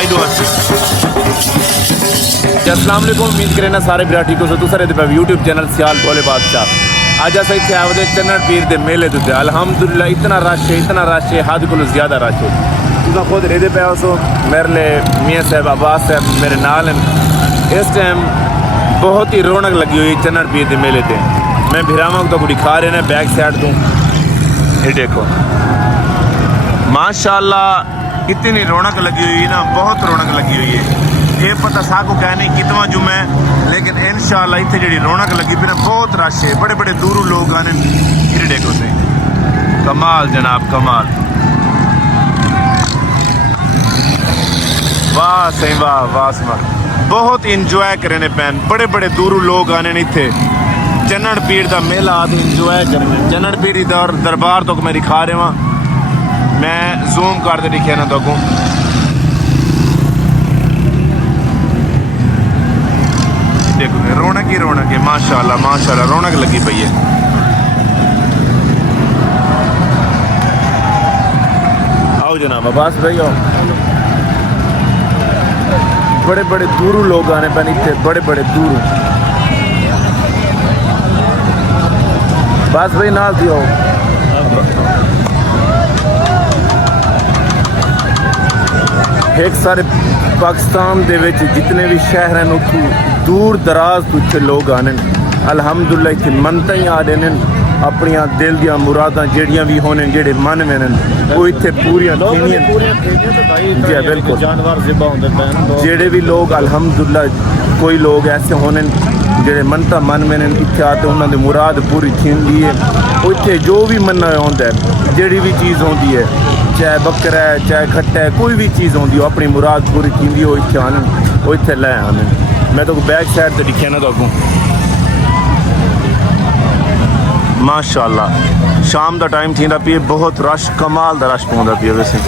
I do अस्सलाम वालेकुम। उम्मीद करें ना सारे बिरा ठीक हो। तो सारे यूट्यूब चैनल सियाल बोले बादशाह अज अस इतने आवदे चन्नड़ पीर के मेले उत्ते अलहमदुलिल्लाह इतना रश है हद को ज़्यादा रश है। तुम खुद रेदे पे हो मेरे लिए मियाँ साहब अब्बास साहब मेरे नाल हैं। इस टाइम बहुत ही रौनक लगी हुई चन्नड़ पीर के मेले पे। मैं भिरावां तो दिखा रहे हैं बैक साइड तो ये देखो माशाल्लाह इतनी रौनक लगी हुई है ना, बहुत रौनक लगी हुई है। ये पता साको कह नहीं कितना जुम्मा है लेकिन इंशाल्लाह इतने जी रौनक लगी पी ना बहुत रश है। बड़े बड़े दूरों लोग आने ये देखो सही कमाल जनाब कमाल। वाह सही वाह वाह स्मार बहुत इंजॉय करने पैन। बड़े बड़े दूरों लोग आने इतने चन्नड़ पीर का मेला आते इंजॉय करने। चन्नड़ पीर की दरबार तो मैं दिखा रहा हूँ, मैं जूम करते दिखे ना तो देखो रौनक ही रौनक है माशाल्लाह माशाल्लाह रौनक लगी पई है। आओ जनाब अब्बास भाई आओ। बड़े बड़े दूरों लोग आने पैन इतने बड़े बड़े दूरों। बस भाई नाल दियो एक सारे पाकिस्तान दे विच जितने भी शहर हैं उत्थों दूर दराज तो इत्थे लोग आने अलहमदुलिल्लाह इत्थे मनता ही आ रहे हैं अपनी दिल दियां मुरादां जेड़ियां भी होने जेड़े मन में वो इत्थे पूरियां थीनियां जी बिल्कुल जानवर ज़िबा होंदे पैन जेड़े भी लोग अलहमदुलिल्लाह कोई लोग ऐसे होने जेड़े मनता मन में इत्थे आते उन्होंने मुराद पूरी थींदी है। इत्थे जो भी मनना होंदा है जेड़ी भी चीज़ होंदी है चाहे बकरा है चाहे खट्टा है कोई भी चीज़ होंदी हो अपनी मुराद पूरी थींदी हो इत्थे आने वो इत्थे लै आने। मैं तो बैक साइड से दिखा ना तो अगों माशाल्लाह शाम का टाइम थी पी बहुत रश कमाल का रश पौंदा पी वैसे।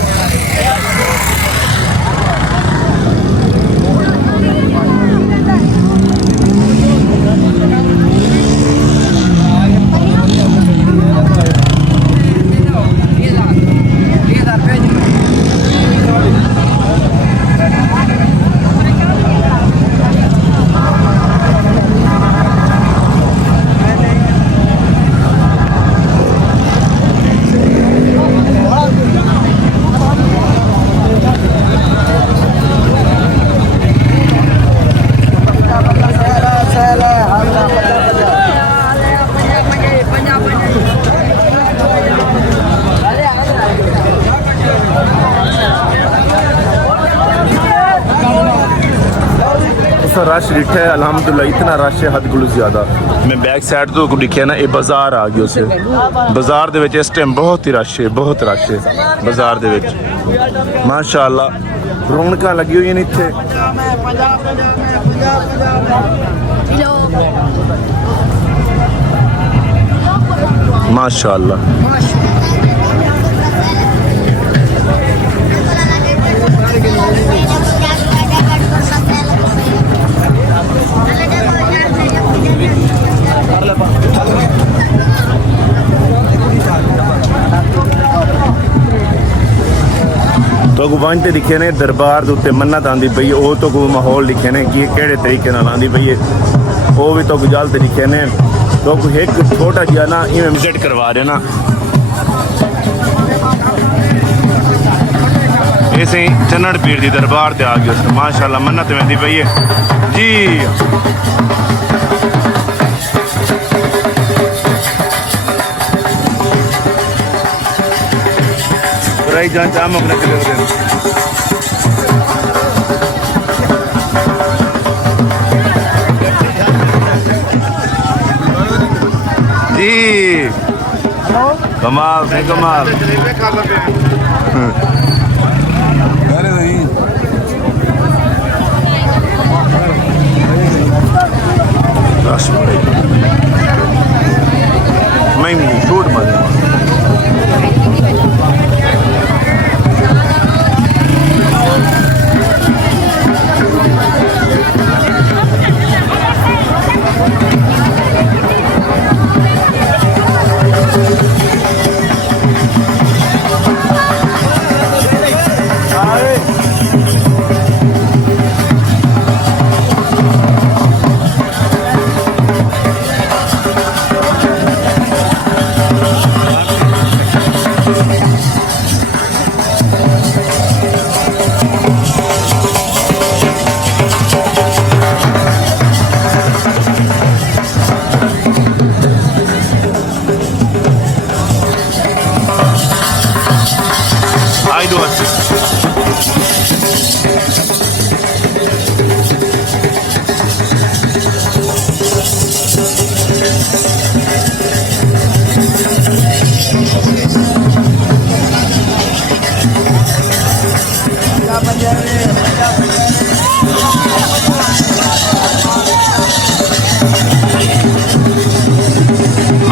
रश दिखा है अलहमदुलिल्लाह इतना रश है हद गुल ज़्यादा। मैं बैक साइड तो दिखा ना ये बाजार आ गया उसे बाजार दे विच इस टाइम बहुत ही रश है बाजार दे विच माशाल्लाह रौनक लगी हुई हैं इत्थे। माशाल्लाह तो वंज दिखे ने दरबार के उत्ते मन्नत आती पई है वो तो कोई माहौल दिखे ने कि केड़े तरीके आती पई है वो भी तो गलत दिखे ने तो एक छोटा जिहा ना इवें विजिट करवा रहे ना ऐसे ही चन्नड़ पीर की दरबार से आ गए माशाल्लाह मन्नत वेंदी पई है जी। जान चाम अपने चले होते जी कमाल है कमाल। मैं शूट मारे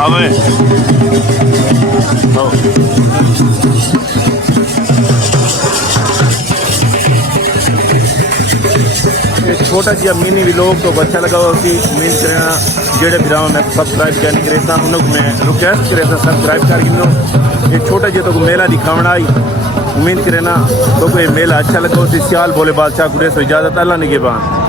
अवे छोटा जिहा मिनी व्लॉग तो अच्छा लगा हो कि उम्मीद करना जेडे भरा मैं सब्सक्राइब करने करे उन्होंने मैं रिक्वेस्ट करे सब्सक्राइब कर गिनो। ये छोटा जिहा तो मेला दिखावना आई उम्मीद करे ना तो कोई मेला अच्छा लगा हो। सियाल बोले बादशाह गुरेस इजाज़त अल्लाह निगहबान।